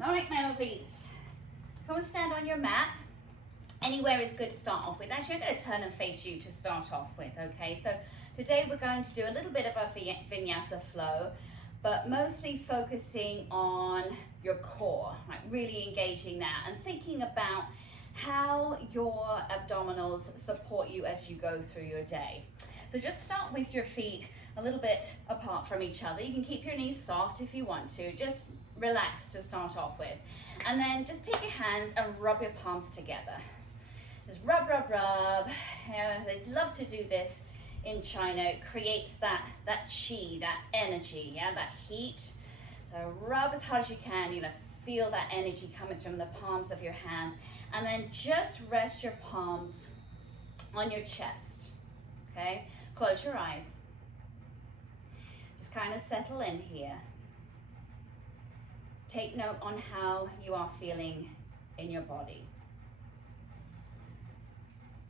All right, Melodies. Come and stand on your mat. Anywhere is good to start off with. Actually, I'm going to turn and face you to start off with, okay? So today we're going to do a little bit of a Vinyasa flow, but mostly focusing on your core, right? Really engaging that and thinking about how your abdominals support you as you go through your day. So just start with your feet a little bit apart from each other. You can keep your knees soft if you want to. Just relax to start off with. And then just take your hands and rub your palms together. Just rub, rub, rub. They love to do this in China. It creates that chi, that energy, yeah, that heat. So rub as hard as you can. You're gonna feel that energy coming from the palms of your hands. And then just rest your palms on your chest, okay? Close your eyes. Just kind of settle in here. Take note on how you are feeling in your body.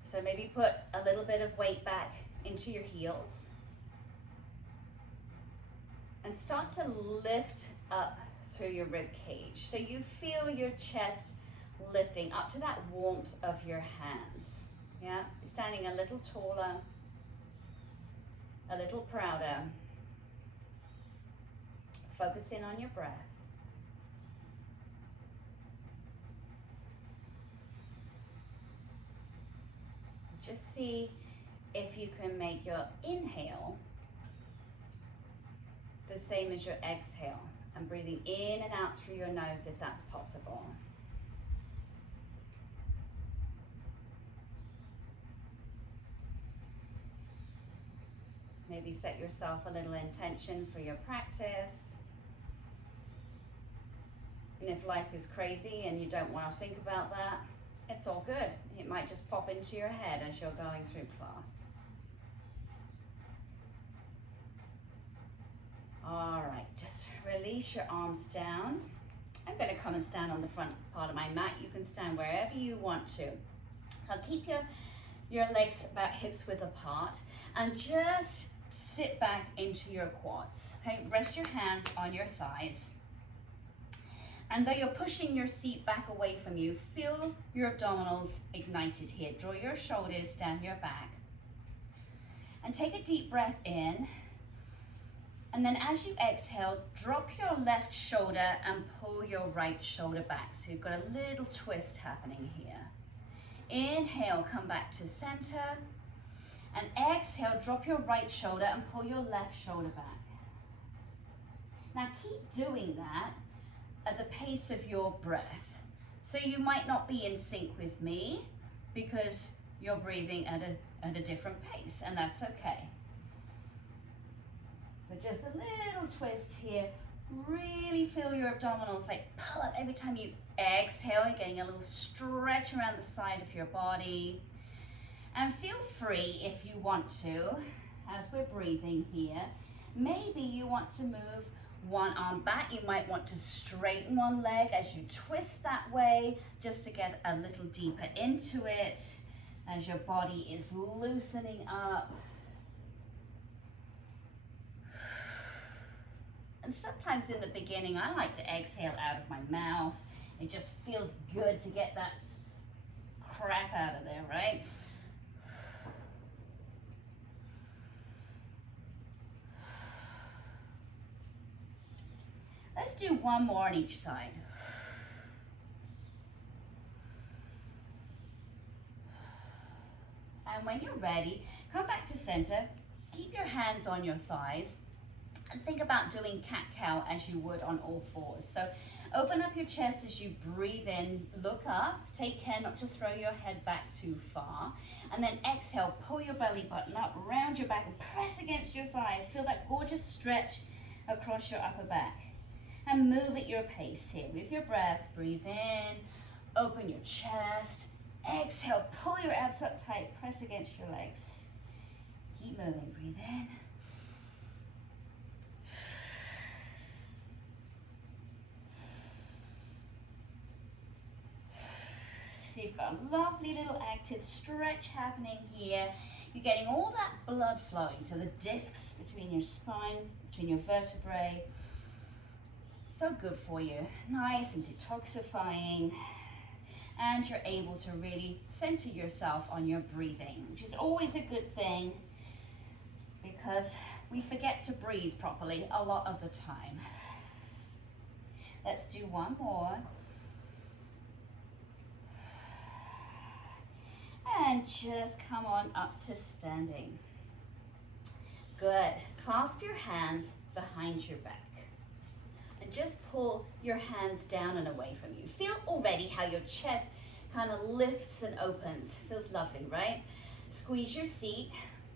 So maybe put a little bit of weight back into your heels and start to lift up through your rib cage. So you feel your chest lifting up to that warmth of your hands. Yeah, standing a little taller, a little prouder. Focus in on your breath. Just see if you can make your inhale the same as your exhale, and breathing in and out through your nose if that's possible. Maybe set yourself a little intention for your practice. And if life is crazy and you don't want to think about that, it's all good. It might just pop into your head as you're going through class. All right, just release your arms down. I'm going to come and stand on the front part of my mat. You can stand wherever you want to. Now keep your legs about hips width apart and just sit back into your quads. Okay, rest your hands on your thighs. And though you're pushing your seat back away from you, feel your abdominals ignited here. Draw your shoulders down your back. And take a deep breath in. And then as you exhale, drop your left shoulder and pull your right shoulder back. So you've got a little twist happening here. Inhale, come back to center. And exhale, drop your right shoulder and pull your left shoulder back. Now keep doing that at the pace of your breath. So you might not be in sync with me because you're breathing at a different pace, and that's okay. So just a little twist here. Really feel your abdominals like pull up every time you exhale. You're getting a little stretch around the side of your body. And feel free if you want to, as we're breathing here, maybe you want to move one arm back. You might want to straighten one leg as you twist that way, just to get a little deeper into it as your body is loosening up. And sometimes in the beginning, I like to exhale out of my mouth. It just feels good to get that crap out of there, right? Let's do one more on each side. And when you're ready, come back to center. Keep your hands on your thighs and think about doing cat-cow as you would on all fours. So open up your chest as you breathe in, look up. Take care not to throw your head back too far. And then exhale, pull your belly button up, round your back and press against your thighs. Feel that gorgeous stretch across your upper back. And move at your pace here. With your breath, breathe in, open your chest, exhale, pull your abs up tight, press against your legs. Keep moving, breathe in. So you've got a lovely little active stretch happening here. You're getting all that blood flowing to the discs between your spine, between your vertebrae. So good for you, nice and detoxifying. And you're able to really center yourself on your breathing, which is always a good thing because we forget to breathe properly a lot of the time. Let's do one more. And just come on up to standing. Good. Clasp your hands behind your back. And just pull your hands down and away from you. Feel already how your chest kind of lifts and opens. Feels lovely, right? Squeeze your seat,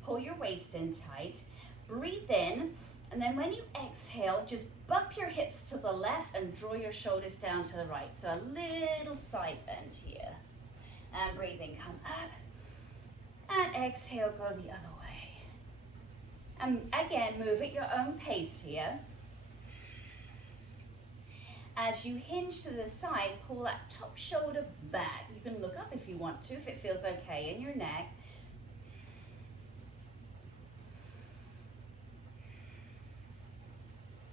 pull your waist in tight, breathe in, and then when you exhale, just bump your hips to the left and draw your shoulders down to the right. So a little side bend here. And breathing, come up. And exhale, go the other way. And again, move at your own pace here. As you hinge to the side, pull that top shoulder back. You can look up if you want to, if it feels okay in your neck.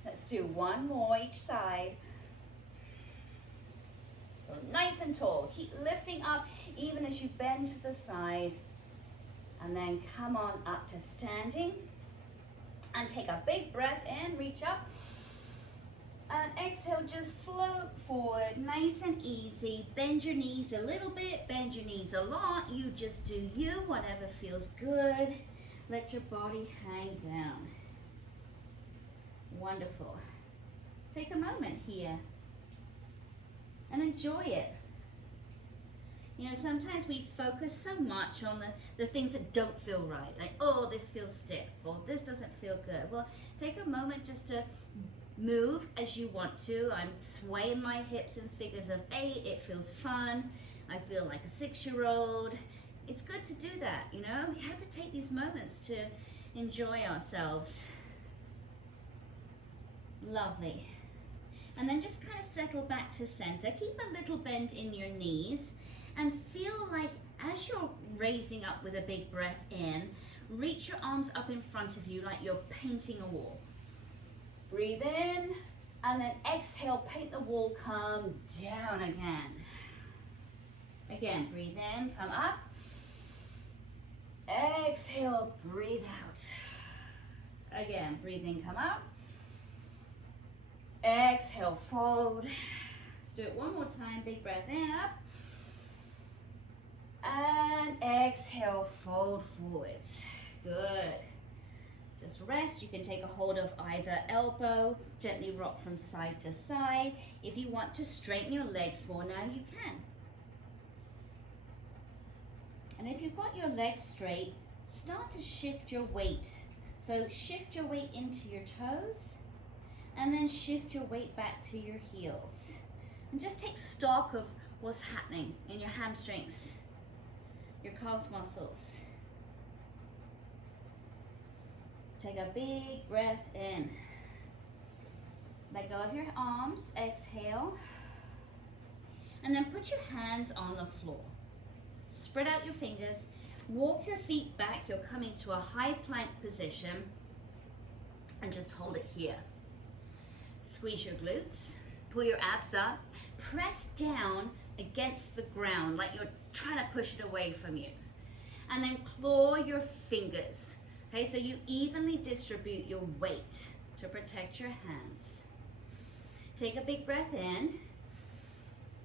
Let's do one more each side. So nice and tall. Keep lifting up even as you bend to the side. And then come on up to standing. And take a big breath in, reach up. And exhale, just float forward, nice and easy. Bend your knees a little bit, bend your knees a lot. You just do you, whatever feels good. Let your body hang down. Wonderful. Take a moment here and enjoy it. You know, sometimes we focus so much on the things that don't feel right. Like, oh, this feels stiff, or this doesn't feel good. Well, take a moment just to move as you want to. I'm swaying my hips in figures of 8. It feels fun. I feel like a 6-year-old. It's good to do that, you know? We have to take these moments to enjoy ourselves. Lovely. And then just kind of settle back to center. Keep a little bend in your knees and feel like as you're raising up with a big breath in, reach your arms up in front of you like you're painting a wall. Breathe in, and then exhale, paint the wall, come down again. Again, breathe in, come up. Exhale, breathe out. Again, breathe in, come up. Exhale, fold. Let's do it one more time, big breath in, up. And exhale, fold forwards. Good. Just rest. You can take a hold of either elbow, gently rock from side to side. If you want to straighten your legs more now, you can. And if you've got your legs straight, start to shift your weight. So shift your weight into your toes, and then shift your weight back to your heels. And just take stock of what's happening in your hamstrings, your calf muscles. Take a big breath in. Let go of your arms, exhale. And then put your hands on the floor. Spread out your fingers, walk your feet back. You're coming to a high plank position and just hold it here. Squeeze your glutes, pull your abs up, press down against the ground like you're trying to push it away from you. And then claw your fingers. Okay, so you evenly distribute your weight to protect your hands. Take a big breath in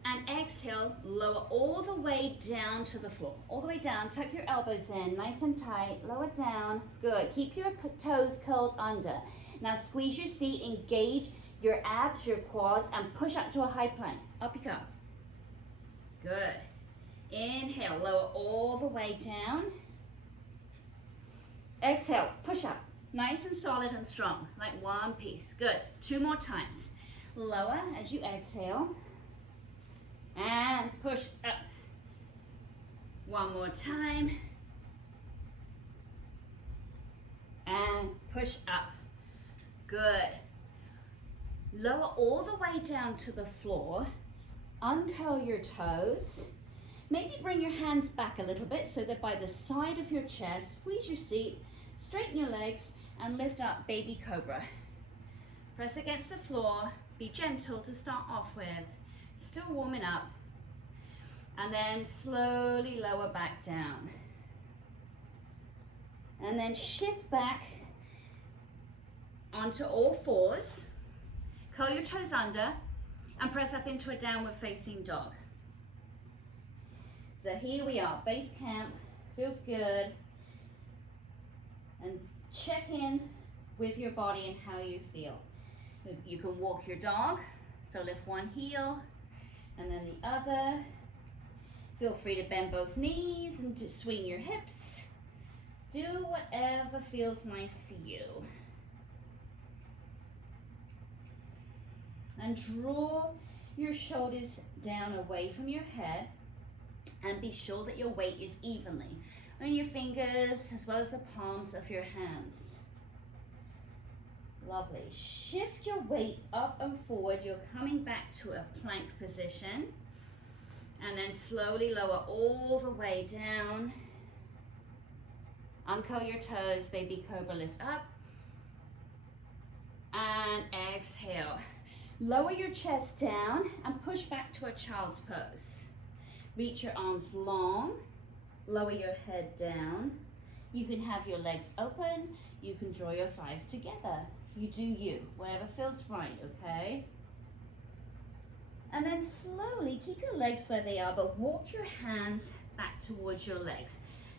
and exhale, lower all the way down to the floor. All the way down, tuck your elbows in, nice and tight, lower down, good. Keep your toes curled under. Now squeeze your seat, engage your abs, your quads, and push up to a high plank. Up you go. Good. Inhale, lower all the way down. Exhale, push up. Nice and solid and strong, like one piece. Good. 2 more times. Lower as you exhale. And push up. 1 more time. And push up. Good. Lower all the way down to the floor. Uncurl your toes. Maybe bring your hands back a little bit so they're by the side of your chest. Squeeze your seat, straighten your legs, and lift up baby cobra. Press against the floor, Be gentle to start off with. Still warming up. And then slowly lower back down. And then shift back onto all fours. Curl your toes under and press up into a downward facing dog. So here we are, base camp, feels good. And check in with your body and how you feel. You can walk your dog, so lift one heel and then the other. Feel free to bend both knees and just swing your hips. Do whatever feels nice for you. And draw your shoulders down away from your head and be sure that your weight is evenly on your fingers as well as the palms of your hands. Lovely. Shift your weight up and forward. You're coming back to a plank position. And then slowly lower all the way down. Uncurl your toes, baby cobra, lift up. And exhale. Lower your chest down and push back to a child's pose. Reach your arms long. Lower your head down. You can have your legs open. You can draw your thighs together. You do you, whatever feels right, okay? And then slowly keep your legs where they are, but walk your hands back towards your legs.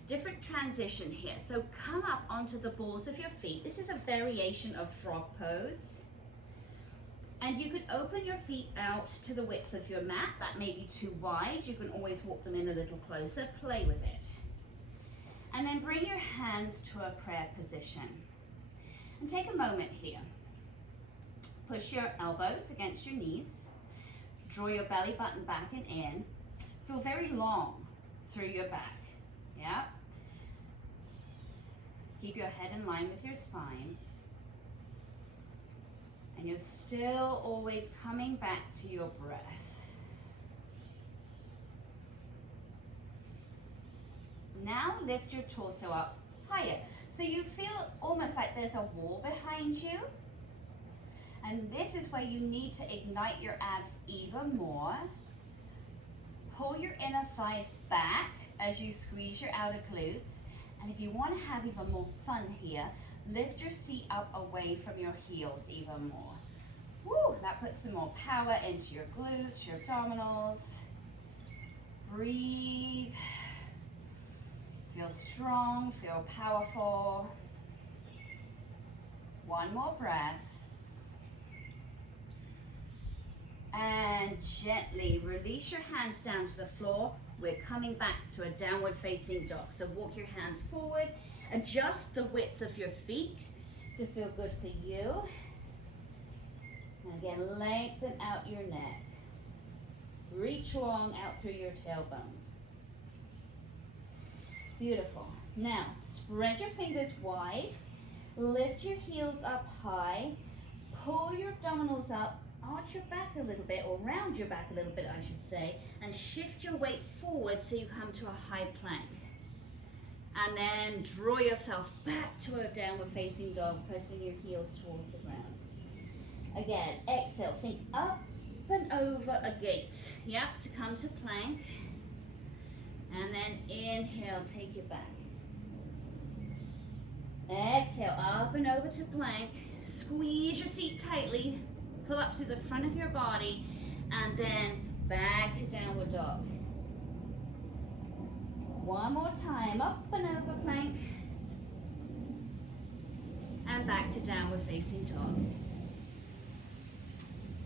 Different transition here. So come up onto the balls of your feet. This is a variation of frog pose. And you can open your feet out to the width of your mat. That may be too wide. You can always walk them in a little closer. Play with it. And then bring your hands to a prayer position. And take a moment here. Push your elbows against your knees. Draw your belly button back and in. Feel very long through your back. Yeah? Keep your head in line with your spine. And you're still always coming back to your breath. Now lift your torso up higher. So you feel almost like there's a wall behind you. And this is where you need to ignite your abs even more. Pull your inner thighs back as you squeeze your outer glutes. And if you want to have even more fun here, lift your seat up away from your heels even more. Woo, that puts some more power into your glutes, your abdominals. Breathe. Feel strong, feel powerful. One more breath. And gently release your hands down to the floor. We're coming back to a downward facing dog. So walk your hands forward. Adjust the width of your feet to feel good for you. And again, lengthen out your neck. Reach long out through your tailbone. Beautiful. Now, spread your fingers wide. Lift your heels up high. Pull your abdominals up. Arch your back a little bit, or round your back a little bit, I should say. And shift your weight forward so you come to a high plank. And then draw yourself back to a downward facing dog, pressing your heels towards the ground. Again, exhale, think up and over a gate. Yep, to come to plank. And then inhale, take it back. Exhale, up and over to plank. Squeeze your seat tightly. Pull up through the front of your body. And then back to downward dog. One more time, up and over plank. And back to downward facing dog.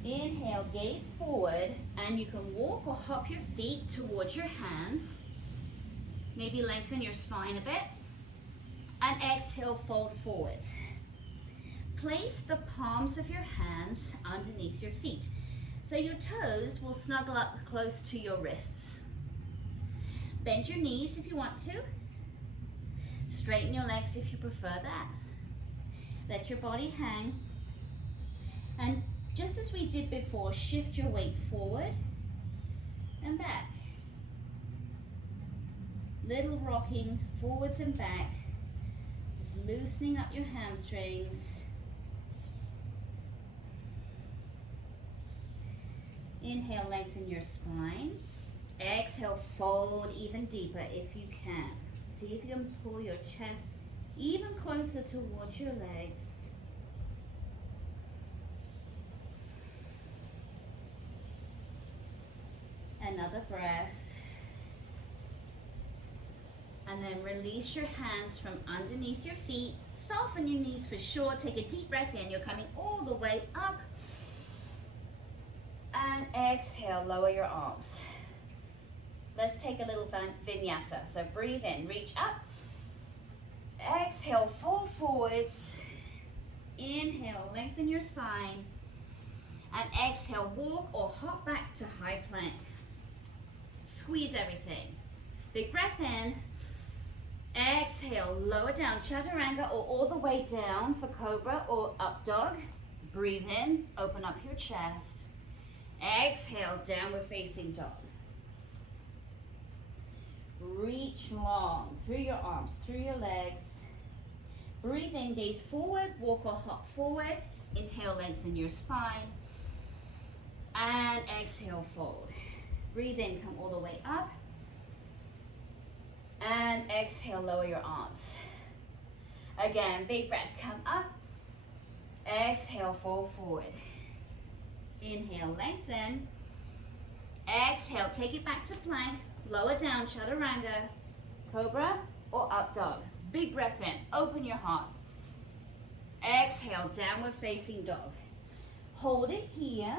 Inhale, gaze forward, and you can walk or hop your feet towards your hands. Maybe lengthen your spine a bit. And exhale, fold forward. Place the palms of your hands underneath your feet. So your toes will snuggle up close to your wrists. Bend your knees if you want to. Straighten your legs if you prefer that. Let your body hang. And just as we did before, shift your weight forward and back. Little rocking forwards and back. Just loosening up your hamstrings. Inhale, lengthen your spine. Exhale, fold even deeper if you can. See if you can pull your chest even closer towards your legs. Another breath. And then release your hands from underneath your feet. Soften your knees for sure. Take a deep breath in. You're coming all the way up. And exhale, lower your arms. Let's take a little vinyasa. So breathe in, reach up. Exhale, fold forwards. Inhale, lengthen your spine. And exhale, walk or hop back to high plank. Squeeze everything. Big breath in. Exhale, lower down, chaturanga, or all the way down for cobra or up dog. Breathe in, open up your chest. Exhale, downward facing dog. Reach long through your arms, through your legs. Breathe in, gaze forward, walk or hop forward. Inhale, lengthen your spine. And exhale, fold. Breathe in, come all the way up. And exhale, lower your arms. Again, big breath, come up. Exhale, fold forward. Inhale, lengthen. Exhale, take it back to plank. Lower down, chaturanga, cobra, or up dog. Big breath in, open your heart. Exhale, downward facing dog. Hold it here.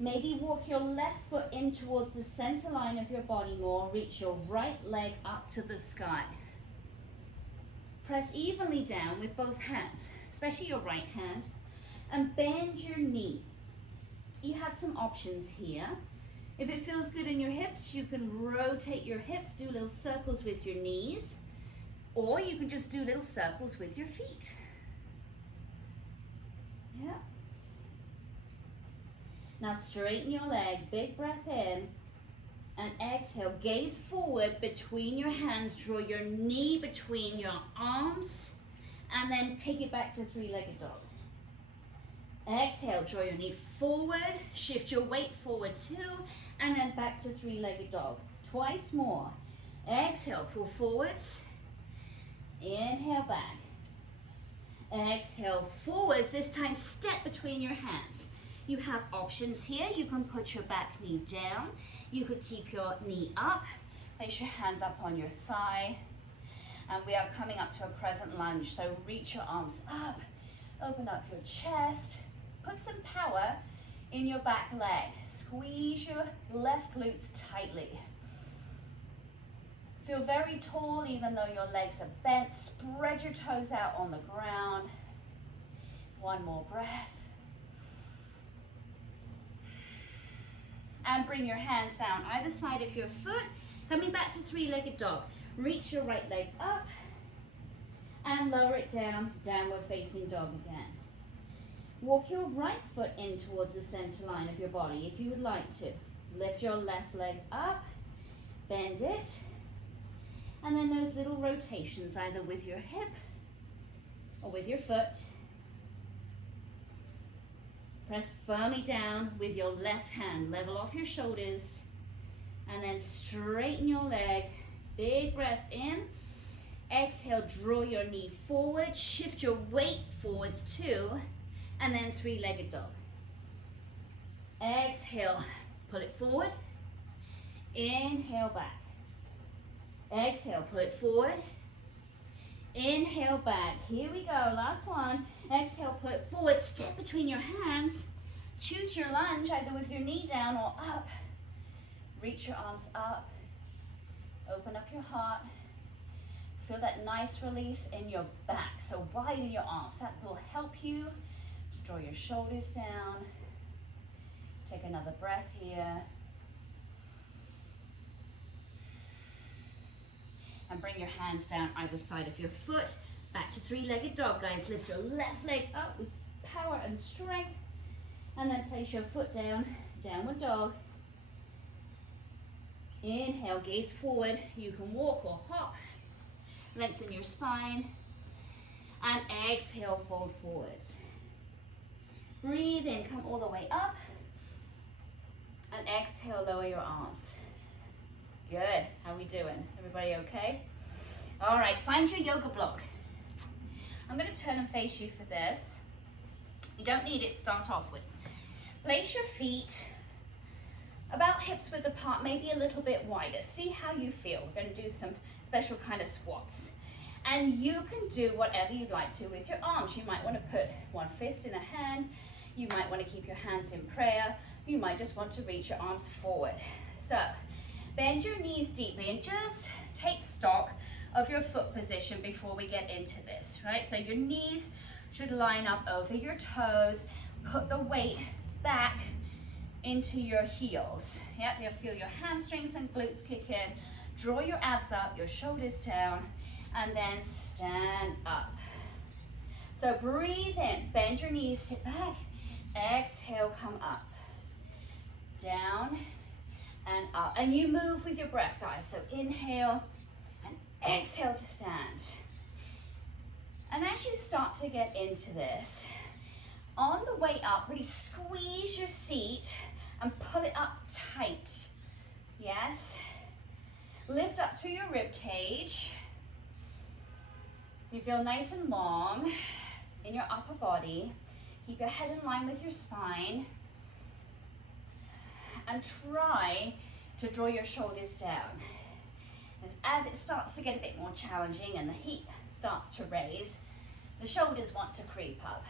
Maybe walk your left foot in towards the center line of your body more. Reach your right leg up to the sky. Press evenly down with both hands, especially your right hand, and bend your knee. You have some options here. If it feels good in your hips, you can rotate your hips, do little circles with your knees, or you can just do little circles with your feet. Yeah. Now straighten your leg, big breath in, and exhale. Gaze forward between your hands, draw your knee between your arms, and then take it back to three-legged dog. Exhale, draw your knee forward, shift your weight forward too, and then back to three-legged dog. Twice more. Exhale, pull forwards. Inhale, back. Exhale, forwards. This time, step between your hands. You have options here. You can put your back knee down. You could keep your knee up. Place your hands up on your thigh. And we are coming up to a crescent lunge. So reach your arms up. Open up your chest. Put some power in your back leg. Squeeze your left glutes tightly. Feel very tall even though your legs are bent. Spread your toes out on the ground. One more breath. And bring your hands down either side of your foot. Coming back to three-legged dog. Reach your right leg up and lower it down, downward facing dog again. Walk your right foot in towards the center line of your body if you would like to. Lift your left leg up, bend it, and then those little rotations either with your hip or with your foot. Press firmly down with your left hand, level off your shoulders, and then straighten your leg. Big breath in. Exhale, draw your knee forward, shift your weight forwards too, and then three-legged dog. Exhale, pull it forward. Inhale, back. Exhale, pull it forward. Inhale, back. Here we go, last one. Exhale, pull it forward, step between your hands. Choose your lunge either with your knee down or up. Reach your arms up. Open up your heart. Feel that nice release in your back. So widen your arms. That will help you to draw your shoulders down. Take another breath here. And bring your hands down either side of your foot. Back to three-legged dog, guys. Lift your left leg up with power and strength. And then place your foot down, downward dog. Inhale, gaze forward. You can walk or hop. Lengthen your spine. And exhale, fold forwards. Breathe in, come all the way up. And exhale, lower your arms. Good. How we doing? Everybody okay? All right, find your yoga block. I'm going to turn and face you for this. You don't need it to start off with. Place your feet about hips width apart, maybe a little bit wider. See how you feel. We're going to do some special kind of squats. And you can do whatever you'd like to with your arms. You might want to put one fist in a hand. You might want to keep your hands in prayer. You might just want to reach your arms forward. So bend your knees deeply and just take stock of your foot position before we get into this, right? So your knees should line up over your toes. Put the weight back into your heels. Yep, you'll feel your hamstrings and glutes kick in. Draw your abs up, your shoulders down, and then stand up. So breathe in, bend your knees, sit back. Exhale, come up. Down and up. And you move with your breath, guys. So inhale and exhale to stand. And as you start to get into this, on the way up, really squeeze your seat and pull it up tight. Yes. Lift up through your rib cage. You feel nice and long in your upper body. Keep your head in line with your spine. And try to draw your shoulders down. And as it starts to get a bit more challenging and the heat starts to raise, the shoulders want to creep up.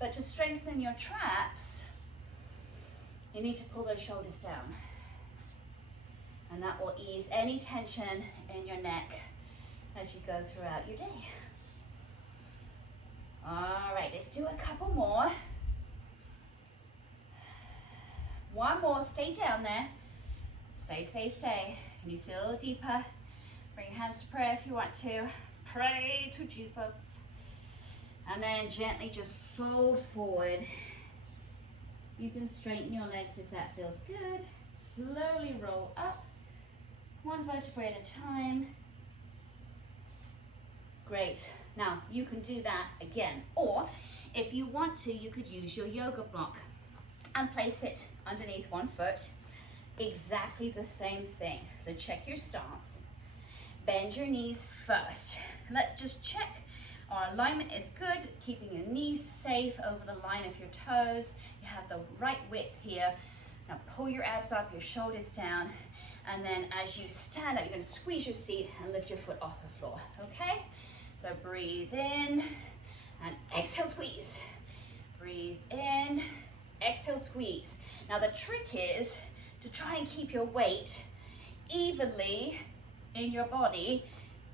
But to strengthen your traps, you need to pull those shoulders down. And that will ease any tension in your neck as you go throughout your day. All right, let's do a couple more. One more, stay down there. Stay, stay, stay. Can you see a little deeper? Bring your hands to prayer if you want to. Pray to Jesus. And then gently just fold forward. You can straighten your legs if that feels good. Slowly roll up, one vertebrae at a time. Great. Now you can do that again. Or if you want to, you could use your yoga block and place it underneath one foot. Exactly the same thing. So check your stance. Bend your knees first. Let's just check our alignment is good, keeping your knees safe over the line of your toes. You have the right width here. Now pull your abs up, your shoulders down, and then as you stand up, you're going to squeeze your seat and lift your foot off the floor, okay? So breathe in and exhale, squeeze. Breathe in, exhale, squeeze. Now the trick is to try and keep your weight evenly in your body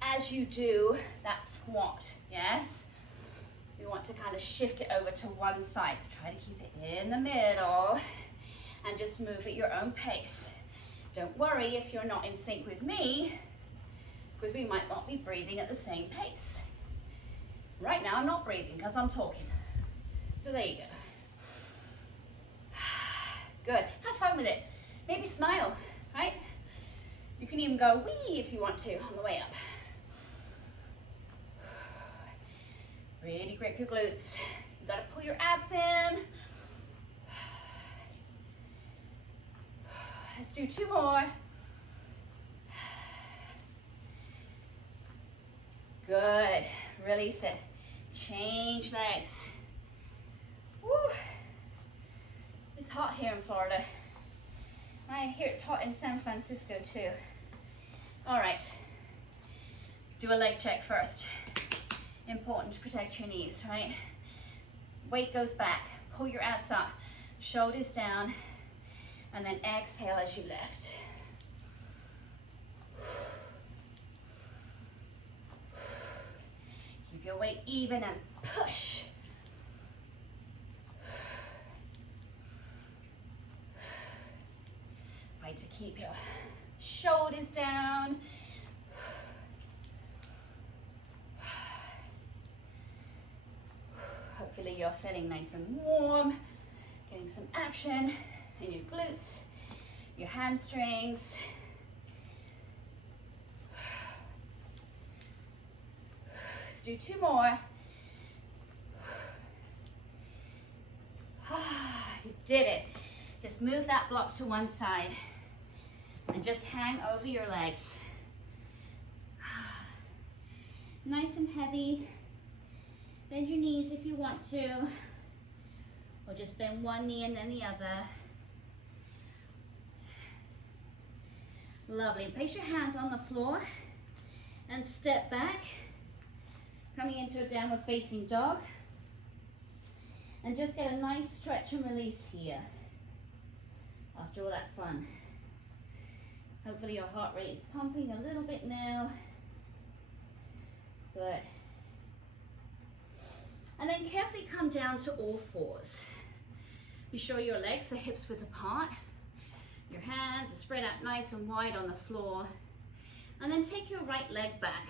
as you do that squat, yes? We want to kind of shift it over to one side, so try to keep it in the middle and just move at your own pace. Don't worry if you're not in sync with me, because we might not be breathing at the same pace. Right now I'm not breathing because I'm talking. So there you go. Good, have fun with it. Maybe smile, right? You can even go wee if you want to on the way up. Really grip your glutes. You gotta pull your abs in. Let's do two more. Good, release it. Change legs. Woo. It's hot here in Florida. I hear it's hot in San Francisco too. All right, do a leg check first. Important to protect your knees, right? Weight goes back, pull your abs up, shoulders down, and then exhale as you lift. Keep your weight even and push. Fight to keep your shoulders down. Hopefully you're feeling nice and warm, getting some action in your glutes, your hamstrings. Let's do two more. You did it. Just move that block to one side and just hang over your legs. Nice and heavy. Bend your knees if you want to, or just bend one knee and then the other. Lovely. Place your hands on the floor and step back, coming into a downward facing dog. And just get a nice stretch and release here after all that fun. Hopefully your heart rate is pumping a little bit now. Good. And then carefully come down to all fours. Be sure your legs are hips width apart. Your hands are spread out nice and wide on the floor. And then take your right leg back.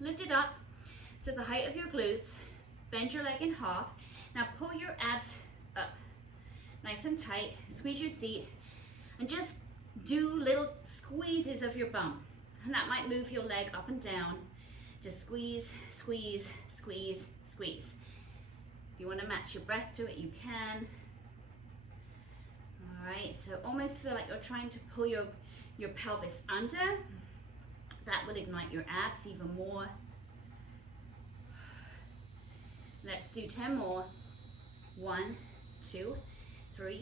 Lift it up to the height of your glutes. Bend your leg in half. Now pull your abs up, nice and tight. Squeeze your seat and just do little squeezes of your bum. And that might move your leg up and down. Just squeeze, squeeze, squeeze, squeeze. If you want to match your breath to it, you can. All right, so almost feel like you're trying to pull your pelvis under. That will ignite your abs even more. Let's do 10 more. 1, 2, 3,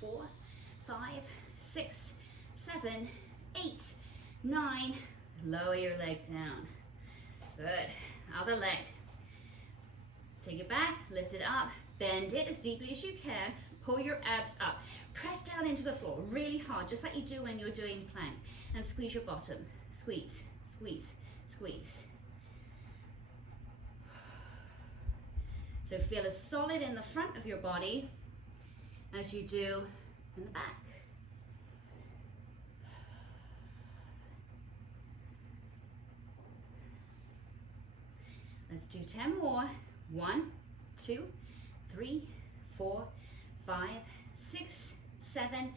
4, 5, 6, 7, 8, 9. Lower your leg down. Good. Other leg. Take it back, lift it up, bend it as deeply as you can. Pull your abs up. Press down into the floor really hard, just like you do when you're doing plank. And squeeze your bottom. Squeeze, squeeze, squeeze. So feel as solid in the front of your body as you do in the back. Let's do 10 more. 1, 2, 3, 4, 5, 6, 7,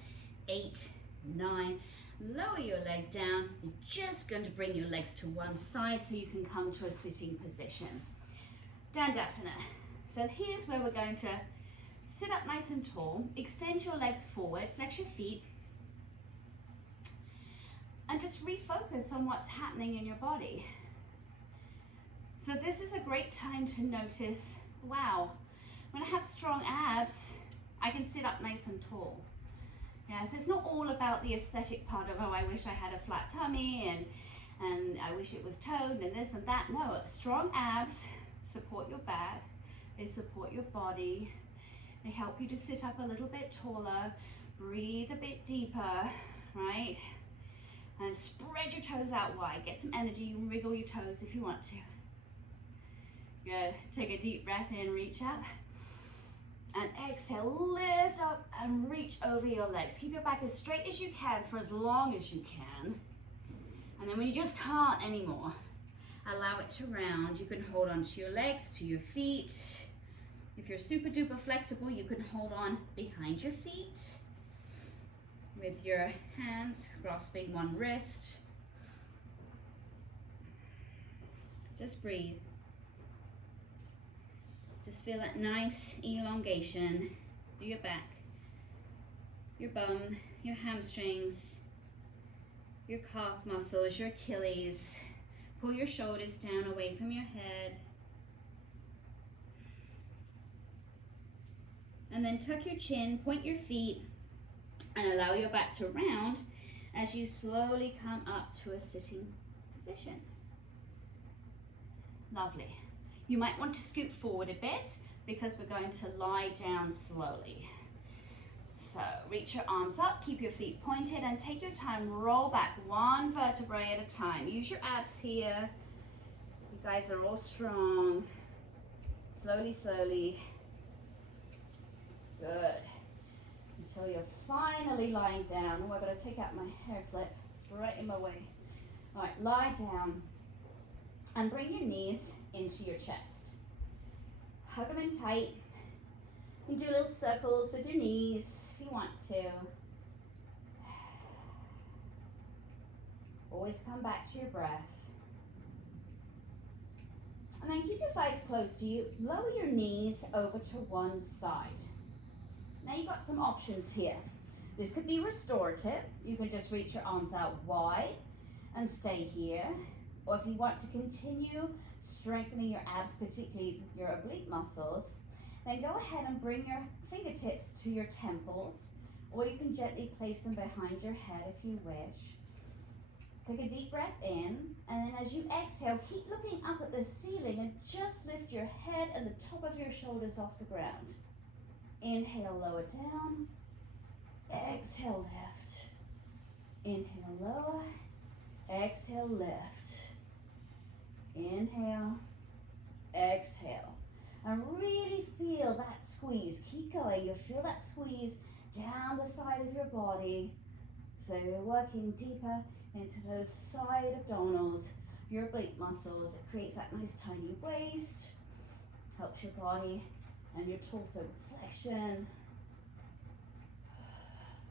8, 9. Lower your leg down. You're just going to bring your legs to one side so you can come to a sitting position. Dandasana. So here's where we're going to sit up nice and tall, extend your legs forward, flex your feet, and just refocus on what's happening in your body. So this is a great time to notice, wow, when I have strong abs, I can sit up nice and tall. Yes, it's not all about the aesthetic part of, oh, I wish I had a flat tummy and I wish it was toned and this and that. No, strong abs support your back. They support your body. They help you to sit up a little bit taller, breathe a bit deeper, right? And spread your toes out wide. Get some energy. You can wriggle your toes if you want to. Good. Take a deep breath in, reach up. And exhale, lift up and reach over your legs. Keep your back as straight as you can for as long as you can. And then when you just can't anymore, allow it to round. You can hold on to your legs, to your feet. If you're super duper flexible, you can hold on behind your feet with your hands grasping one wrist. Just breathe. Just feel that nice elongation through your back, your bum, your hamstrings, your calf muscles, your Achilles. Pull your shoulders down away from your head. And then tuck your chin, point your feet, and allow your back to round as you slowly come up to a sitting position. Lovely. You might want to scoot forward a bit because we're going to lie down slowly. So reach your arms up, keep your feet pointed, and take your time, roll back one vertebrae at a time. Use your abs here. You guys are all strong. Slowly, slowly. Good. Until you're finally lying down. Oh, I've got to take out my hair clip right in my way. All right, lie down and bring your knees into your chest. Hug them in tight. You do little circles with your knees if you want to. Always come back to your breath. And then keep your thighs close to you. Lower your knees over to one side. Now you've got some options here. This could be restorative. You can just reach your arms out wide and stay here. Or if you want to continue strengthening your abs, particularly your oblique muscles, then go ahead and bring your fingertips to your temples, or you can gently place them behind your head if you wish. Take a deep breath in, and then as you exhale, keep looking up at the ceiling and just lift your head and the top of your shoulders off the ground. Inhale, lower down. Exhale, lift. Inhale, lower. Exhale, lift. Inhale, exhale. And really feel that squeeze. Keep going. You'll feel that squeeze down the side of your body. So you're working deeper into those side abdominals, your oblique muscles. It creates that nice tiny waist. Helps your body and your torso flexion.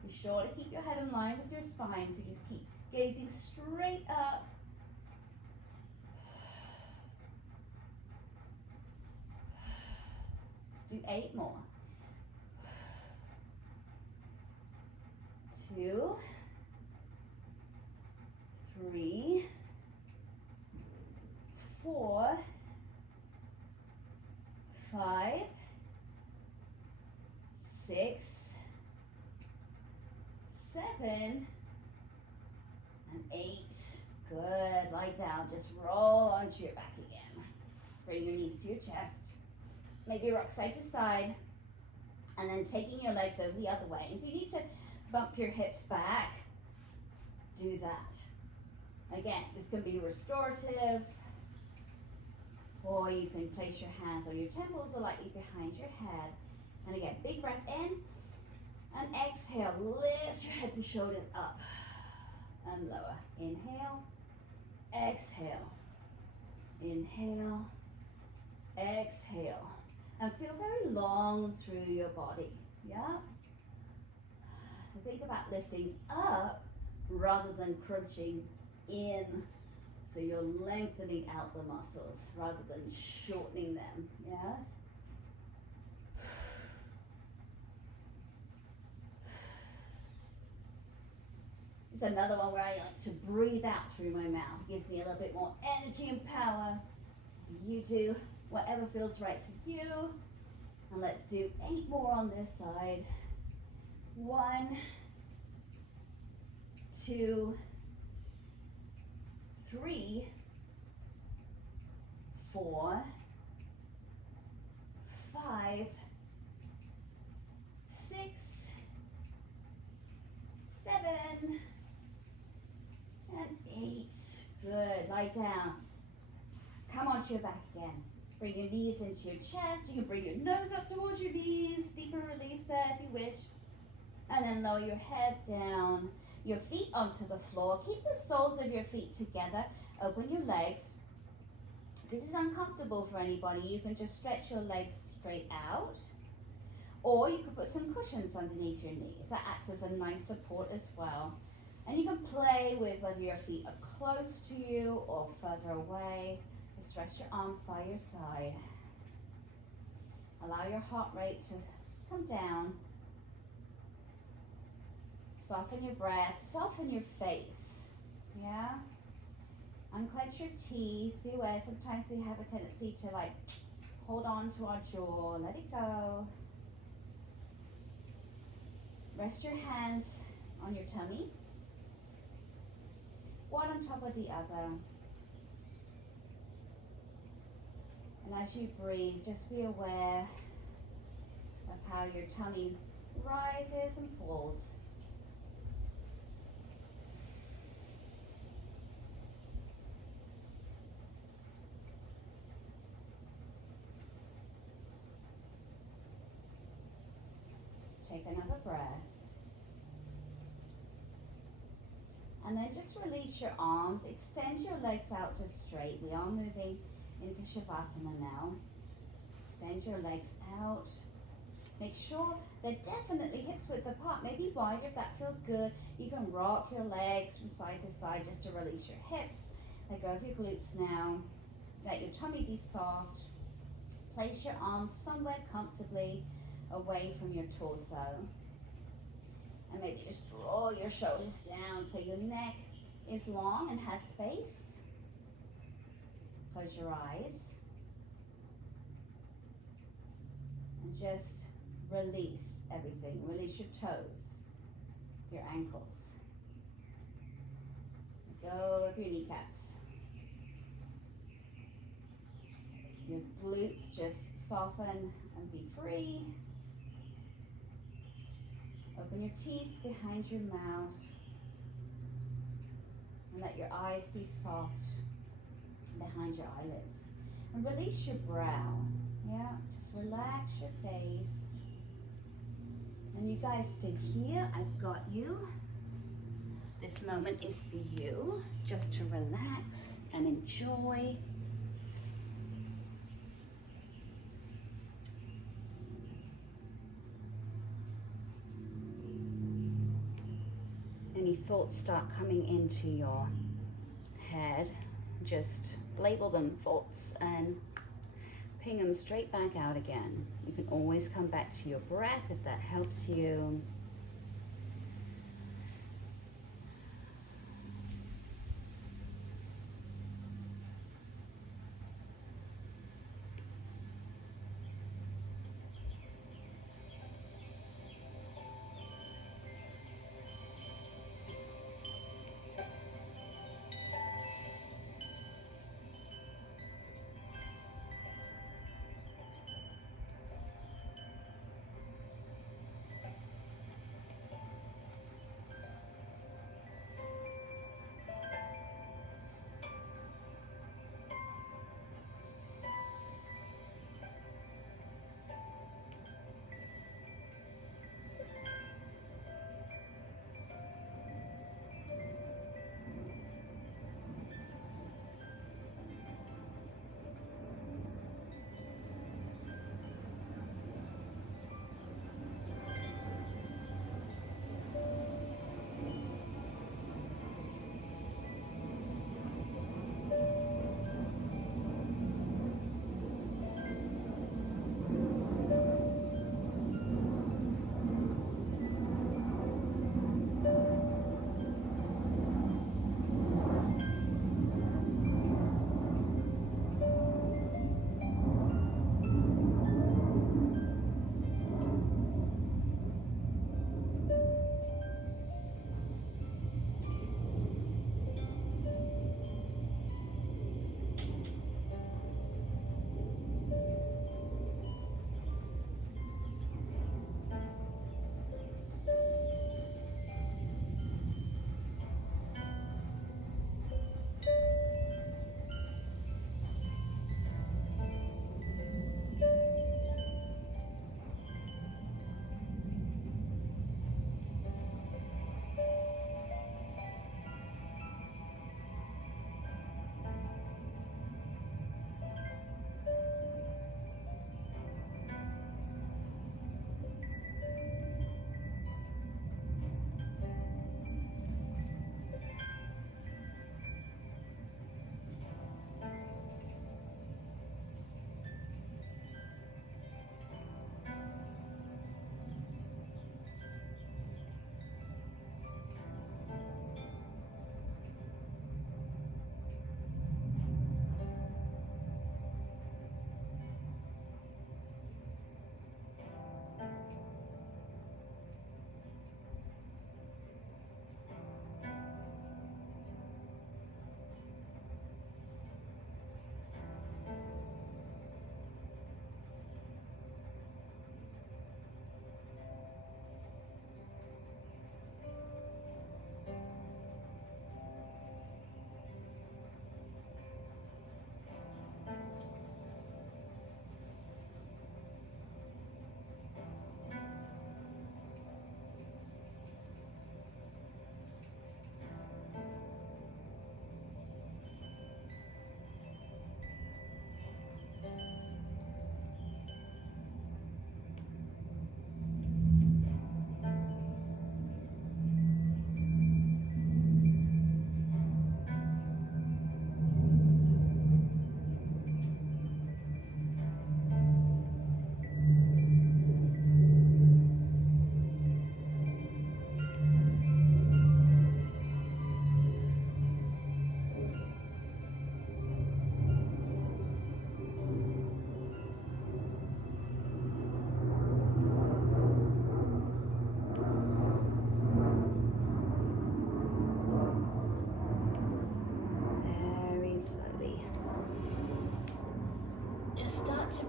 Be sure to keep your head in line with your spine, so just keep gazing straight up. Let's do 8 more. 2, 3, 4, 5, 6, 7, and 8. Good. Lie down. Just roll onto your back again. Bring your knees to your chest. Maybe rock side to side. And then taking your legs over the other way. If you need to bump your hips back, do that. Again, this can be restorative, or you can place your hands on your temples or lightly behind your head. And again, big breath in, and exhale. Lift your head and shoulders up and lower. Inhale, exhale. Inhale, exhale. And feel very long through your body. Yeah? So think about lifting up rather than crunching in. So you're lengthening out the muscles rather than shortening them. Yes? It's another one where I like to breathe out through my mouth. It gives me a little bit more energy and power. You do whatever feels right for you. And let's do 8 more on this side. 1, 2, 3, 4, 5, 6, 7, and 8. Good. Lie down. Come onto your back again. Bring your knees into your chest. You can bring your nose up towards your knees. Deeper release there if you wish. And then lower your head down. Your feet onto the floor. Keep the soles of your feet together. Open your legs. If this is uncomfortable for anybody, you can just stretch your legs straight out. Or you could put some cushions underneath your knees. That acts as a nice support as well. And you can play with whether your feet are close to you or further away. Just rest your arms by your side. Allow your heart rate to come down. Soften your breath, soften your face. Yeah? Unclench your teeth. Beware, sometimes we have a tendency to like hold on to our jaw. Let it go. Rest your hands on your tummy, one on top of the other. And as you breathe, just be aware of how your tummy rises and falls. Take another breath. And then just release your arms. Extend your legs out just straight. We are moving into Shavasana now. Extend your legs out. Make sure they're definitely hips width apart, maybe wider if that feels good. You can rock your legs from side to side just to release your hips. Let go of your glutes now. Let your tummy be soft. Place your arms somewhere comfortably away from your torso. And maybe just draw your shoulders down so your neck is long and has space. Close your eyes. And just release everything. Release your toes, your ankles. Let go of your kneecaps. Your glutes just soften and be free. Open your teeth behind your mouth. And let your eyes be soft behind your eyelids. And release your brow. Yeah, just relax your face. And you guys stay here. I've got you. This moment is for you, just to relax and enjoy. Any thoughts start coming into your head, just label them thoughts and ping them straight back out again. You can always come back to your breath if that helps you.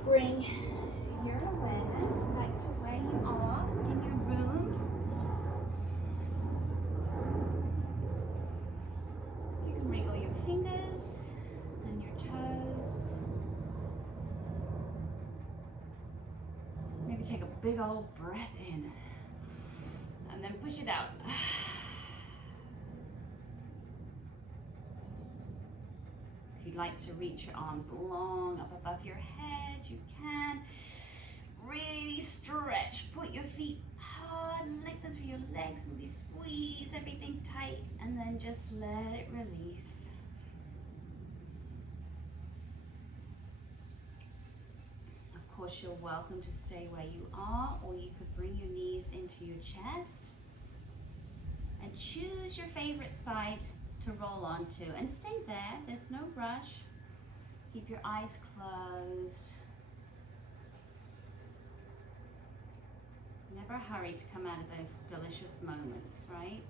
bring your awareness back to where you are in your room. You can wriggle your fingers and your toes. Maybe take a big old breath in and then push it out. If you'd like to reach your arms long up above your head, you can. Really stretch, put your feet hard, lengthen through your legs, really squeeze everything tight, and then just let it release. Of course, you're welcome to stay where you are, or you could bring your knees into your chest and choose your favorite side to roll onto, and stay there. There's no rush. Keep your eyes closed. Never hurry to come out of those delicious moments, right?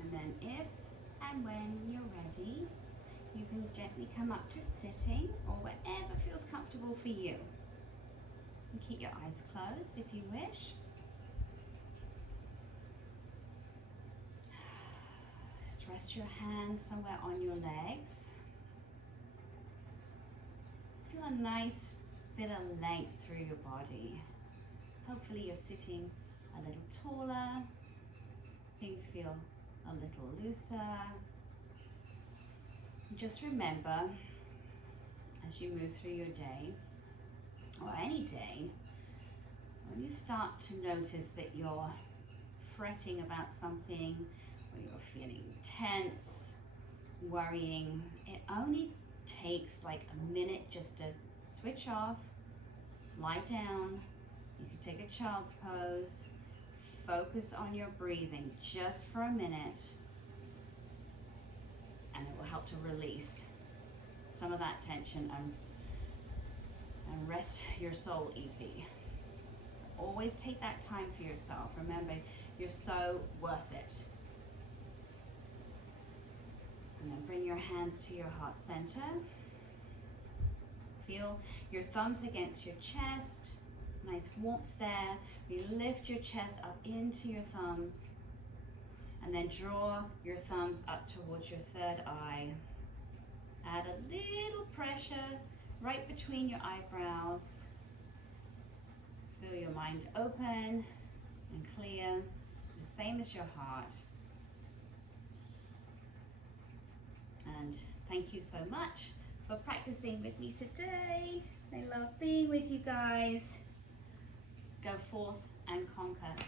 And then if and when you're ready, you can gently come up to sitting or whatever feels comfortable for you. And keep your eyes closed if you wish. Just rest your hands somewhere on your legs. Feel a nice bit of length through your body. Hopefully you're sitting a little taller. Things feel a little looser. Just remember, as you move through your day, or any day, when you start to notice that you're fretting about something, or you're feeling tense, worrying, it only takes like a minute just to switch off, lie down. You can take a child's pose, focus on your breathing just for a minute, and it will help to release some of that tension and rest your soul easy. Always take that time for yourself. Remember, you're so worth it. And then bring your hands to your heart center. Feel your thumbs against your chest. Nice warmth there. You lift your chest up into your thumbs. And then draw your thumbs up towards your third eye. Add a little pressure right between your eyebrows. Feel your mind open and clear, the same as your heart. And thank you so much for practicing with me today. I love being with you guys. Go forth and conquer.